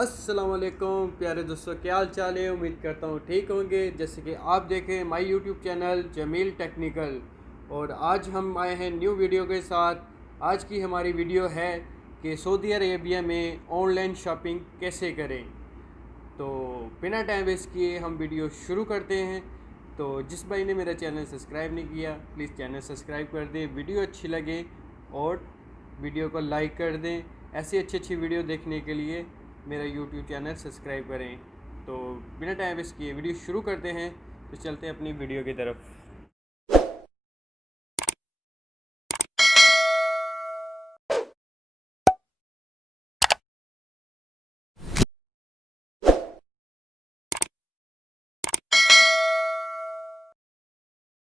अस्सलाम वालेकुम प्यारे दोस्तों, क्या हाल चाल है। उम्मीद करता हूँ ठीक होंगे। जैसे कि आप देखें my YouTube channel Jameel technical, और आज हम आए हैं न्यू वीडियो के साथ। आज की हमारी वीडियो है कि सऊदी अरेबिया में ऑनलाइन शॉपिंग कैसे करें। तो बिना टाइम वेस्ट किए हम वीडियो शुरू करते हैं। तो जिस भाई ने मेरा चैनल सब्सक्राइब नहीं किया, प्लीज़ चैनल सब्सक्राइब कर दें। वीडियो अच्छी लगे और वीडियो को लाइक कर दें। ऐसी अच्छी वीडियो देखने के लिए मेरा यूट्यूब चैनल सब्सक्राइब करें। तो बिना टाइम वेस्ट किए वीडियो शुरू करते हैं। तो चलते हैं अपनी वीडियो की तरफ।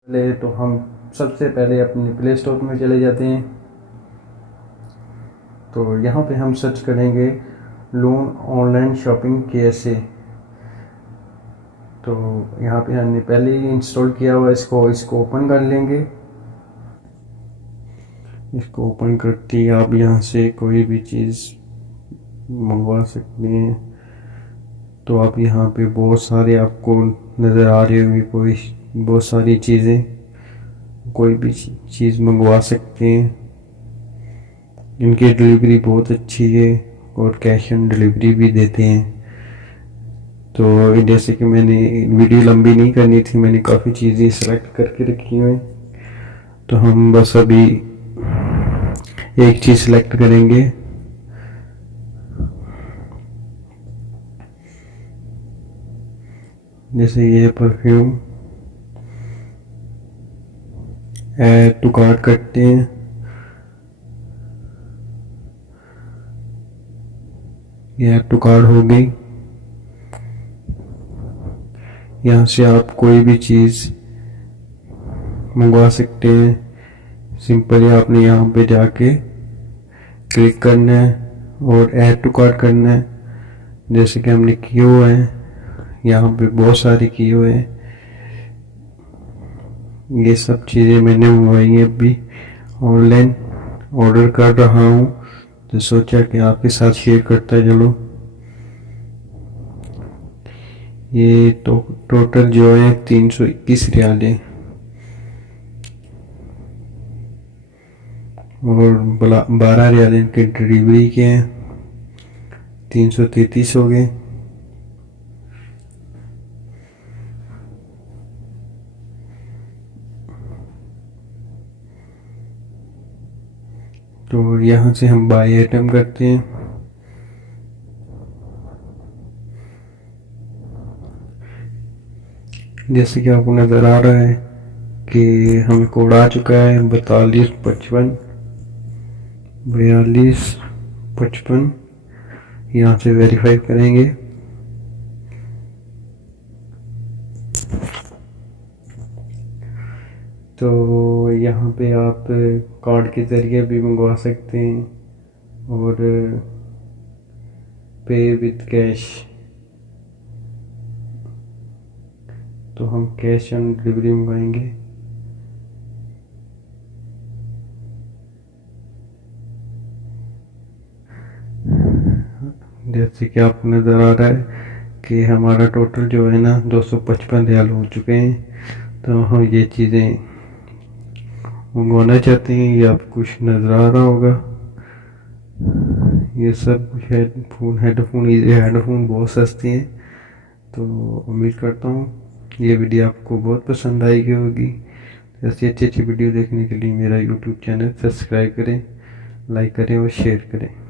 पहले तो हम सबसे पहले अपने प्ले स्टोर में चले जाते हैं। तो यहाँ पे हम सर्च करेंगे लोन ऑनलाइन शॉपिंग कैसे। तो यहाँ पे हमने पहले ही इंस्टॉल किया हुआ, इसको ओपन कर लेंगे। इसको ओपन करते ही आप यहाँ से कोई भी चीज़ मंगवा सकते हैं। तो आप यहाँ पे बहुत सारे आपको नज़र आ रही होगी, कोई बहुत सारी चीज़ें, कोई भी चीज़ मंगवा सकते हैं। इनकी डिलीवरी बहुत अच्छी है और कैश ऑन डिलीवरी भी देते हैं। तो जैसे कि मैंने वीडियो लंबी नहीं करनी थी, मैंने काफ़ी चीज़ें सेलेक्ट करके रखी हुई। तो हम बस अभी एक चीज़ सेलेक्ट करेंगे। जैसे ये परफ्यूम, ऐड टू कार्ट करते हैं। ये ऐड टू कार्ट हो गई। यहाँ से आप कोई भी चीज़ मंगवा सकते हैं। सिंपली आपने यहाँ पे जाके क्लिक करना है और ऐड टू कार्ट करना है, जैसे कि हमने किए हुए हैं। यहाँ पे बहुत सारे किए हुए हैं। ये सब चीज़ें मैंने मंगवाई हैं, अभी ऑनलाइन ऑर्डर कर रहा हूँ, तो सोचा कि आपके साथ शेयर करता चलो। ये तो टोटल जो है 321 रियाल है और 12 रियाल इनके डिलीवरी के हैं। 333 हो गए। तो यहाँ से हम बाय आइटम करते हैं। जैसे कि आपको नज़र आ रहा है कि हमें कोड आ चुका है 4255। यहाँ से वेरीफाई करेंगे। तो यहाँ पे आप कार्ड के ज़रिए भी मंगवा सकते हैं और पे विद कैश। तो हम कैश ऑन डिलीवरी मंगवाएंगे। जैसे कि आपको नज़र आ रहा है कि हमारा टोटल जो है ना 255 रियाल हो चुके हैं। तो हम ये चीज़ें मंगवाना चाहते हैं। ये आपको कुछ नज़र आ रहा होगा, ये सब हेडफोन बहुत सस्ते हैं। तो उम्मीद करता हूँ ये वीडियो आपको बहुत पसंद आएगी होगी। ऐसी अच्छी वीडियो देखने के लिए मेरा यूट्यूब चैनल सब्सक्राइब करें, लाइक करें और शेयर करें।